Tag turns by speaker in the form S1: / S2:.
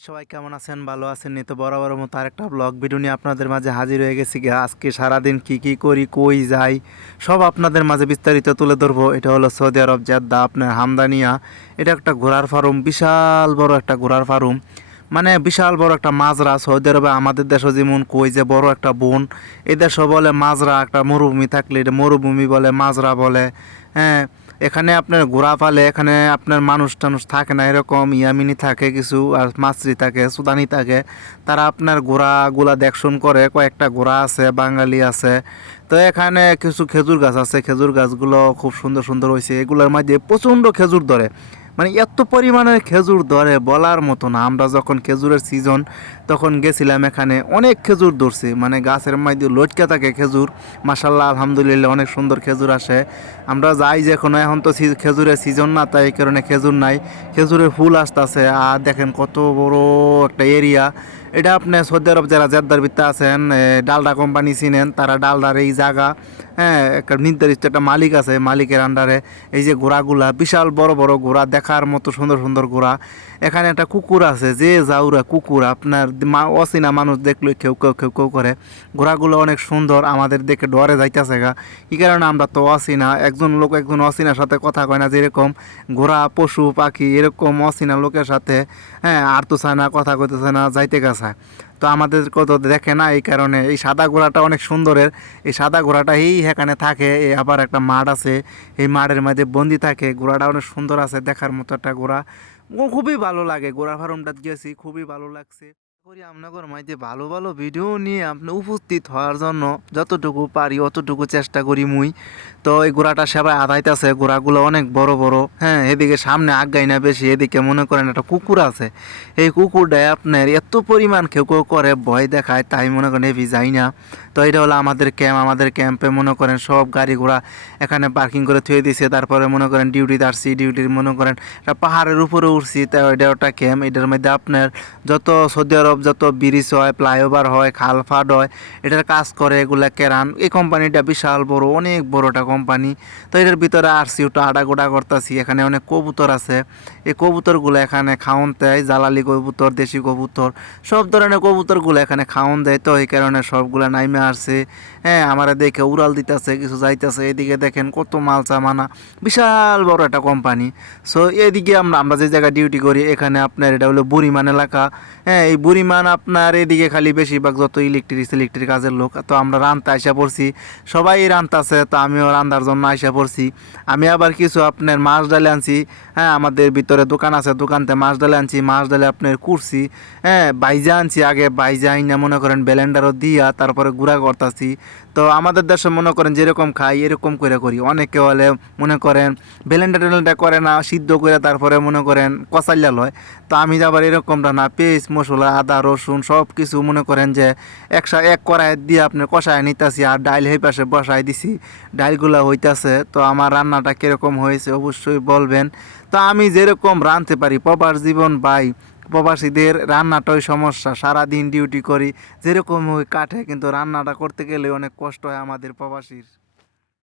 S1: সবাই কেমন আছেন? ভালো আছেন? তো বরাবর মতো আরেকটা ব্লগ ভিডিও নিয়ে আপনাদের মাঝে হাজির হয়ে গেছি আজকে সারাদিন কি কি করি, কই যাই, সব আপনাদের মাঝে বিস্তারিত তুলে ধরবো। এটা হলো সৌদি আরব, জেদ্দা, আপনার হামদানিয়া। এটা একটা ঘোড়ার ফার্ম, বিশাল বড় একটা ঘোড়ার ফার্ম। মানে বিশাল বড় একটা মাজরা। সৌদি আরবে আমাদের দেশও যেমন কই যে বড় একটা বন। দেশও বলে মাজরা, একটা মরুভূমি থাকলে এটা মরুভূমি বলে, মাজরা বলে হ্যাঁ। এখানে আপনার ঘোরা ফালে এখানে আপনার মানুষ টানুষ থাকে না, এরকম ইয়ামিনি থাকে কিছু, আর মাছরি থাকে, সুদানি থাকে। তারা আপনার ঘোড়াগুলা দেখশন করে, কয়েকটা ঘোরা আছে, বাঙালি আছে। তো এখানে কিছু খেজুর গাছ আছে, খেজুর গাছগুলো খুব সুন্দর সুন্দর হয়েছে এগুলোর মাঝে প্রচণ্ড খেজুর ধরে। মানে এত পরিমাণের খেজুর ধরে বলার মতো না। আমরা যখন খেজুরের সিজন তখন গেছিলাম এখানে, অনেক খেজুর ধরছে। মানে গাছের মধ্যে লটকে থাকে খেজুর। মাসাল্লাহ আলহামদুলিল্লাহ, অনেক সুন্দর খেজুর আসে। আমরা যাই যে কোনো এখন তো খেজুরের সিজন না, তাই এই কারণে খেজুর নাই। খেজুরের ফুল আসতেছে, আর দেখেন কত বড় একটা এরিয়া এটা আপনি সৌদি আরব যারা জেদ্দার ভিত্তে আছেন ডালডা কোম্পানি চিনেন, তারা ডালডার এই জায়গা। হ্যাঁ একটা নির্ধারিত একটা মালিক আছে, মালিকের আন্ডারে এই যে ঘোড়াগুলা বিশাল বড় বড় ঘোড়া, দেখার মতো সুন্দর সুন্দর ঘোড়া। এখানে একটা কুকুর আছে, যে জাউরা কুকুর, আপনার অচেনা মানুষ দেখলে কেউ কেউ কেউ কেউ করে। ঘোড়াগুলো অনেক সুন্দর, আমাদের দেখে ডরে যাইতেছে গা। এই কারণে আমরা তো অচেনা, একজন লোক একজন অচেনার সাথে কথা কয় না যেরকম ঘোড়া, পশু, পাখি, এরকম অচেনা লোকের সাথে হ্যাঁ আর তো চায় না, কথা কইতেছে না, যাইতে গেছে। তো আমাদের কত দেখে না, এই কারণে এই সাদা ঘোড়াটা অনেক সুন্দরের। এই সাদা ঘোড়াটা এই এখানে থাকে আবার একটা মাঠ আছে, এই মাঠের মাঝে বন্দি থাকে। ঘোড়াটা অনেক সুন্দর আছে, দেখার মতো একটা ঘোড়া। খুবই ভালো লাগে ঘোড়া ফার্মটা গেছি খুবই ভালো লাগছে। করি আপনাদের মাঝে ভালো ভালো ভিডিও নিয়ে আপনি উপস্থিত হওয়ার জন্য যতটুকু পারি অতটুকু চেষ্টা করি মুই। তো এই ঘোড়াটা সেবায় আদাইতেছে ঘোড়াগুলো অনেক বড় বড়। হ্যাঁ এদিকে সামনে আগাই না বেশি, এদিকে মনে করেন একটা কুকুর আছে। এই কুকুরটায় আপনার এত পরিমাণ কেউ কেউ করে, ভয় দেখায়, তাই মনে করেন এভি যাই না। তো এটা হলো আমাদের ক্যাম্প, আমাদের ক্যাম্পে মনে করেন সব গাড়ি ঘোড়া এখানে পার্কিং করে থুয়ে দিছে। তারপরে মনে করেন ডিউটিতে আসছি ডিউটির মনে করেন একটা পাহাড়ের উপরে উঠছি। তাই এটা একটা ক্যাম্প, এটার মধ্যে আপনার যত সৌদি আরব যত ব্রিজ হয়, ফ্লাইওভার হয়, খাল ফাড হয়, এটার কাজ করে এগুলা কেরান। এই কোম্পানিটা বিশাল বড়, অনেক বড় একটা কোম্পানি। তো এটার ভিতরে আসছি ওটা আডা গোডা করতেছি, এখানে অনেক কবুতর আছে। এই কবুতরগুলো এখানে খাওন দেয় জ্বালালি কবুতর, দেশি কবুতর, সব ধরনের কবুতরগুলো এখানে খাওন দেয়। তো এই কারণে সবগুলা নাইমে আসছে হ্যাঁ আমারা দেখে উড়াল দিতেছে, কিছু যাইতেছে, এদিকে দেখেন কত মাল চামানা। বিশাল বড় একটা কোম্পানি। সো এদিকে আমরা আমরা যে জায়গায় ডিউটি করি, এখানে আপনার এটা হলো বুড়িমান এলাকা। হ্যাঁ এই বুড়িমান আপনার এদিকে খালি বেশিরভাগ যত ইলেকট্রিক ইলেকট্রিক কাজের লোক, তো আমরা রান্তা আইসা পড়ছি। সবাই রান্তাছে তো আমিও রান্দার জন্য আইসা পড়ছি। আমি আবার কিছু আপনার মাছ ডালে আনছি। হ্যাঁ আমাদের ভিতরে দোকান আছে, দোকানতে মাছ ডালে আনছি, মাছ ডালে আপনার কুরছি হ্যাঁ বাইজা আনছি আগে, বাইজা আইনা মনে করেন ব্লেন্ডারও দিয়া তারপরে গুঁড়া করতাছি। তো আমাদের দেশে মনে করেন যেরকম খাই, এরকম করে করি। অনেকে হলে মনে করেন ব্লেন্ডার টেলেন্ডার করে না, সিদ্ধ করে তারপরে মনে করেন কষাইলা লয়। তো আমি আবার এরকমটা না, পেস্ট, মশলা, আদা রসুন সব কিছু মনে করেন যে একসা, এক কড়াই দিয়ে আপনি কষায় নিতেছি আর ডাইল এই পাশে বসাই দিছি। ডাইলগুলা হইতাছে, তো আমার রান্নাটা কীরকম হয়েছে অবশ্যই বলবেন। তো আমি যেরকম রাঁধতে পারি, প্রবাস জীবন বাই প্রবাসীদের রান্নাটাই সমস্যা সারা দিন ডিউটি করি, যেরকম ওই কাঠে কিন্তু রান্নাটা করতে গেলে অনেক কষ্ট হয় আমাদের প্রবাসীর।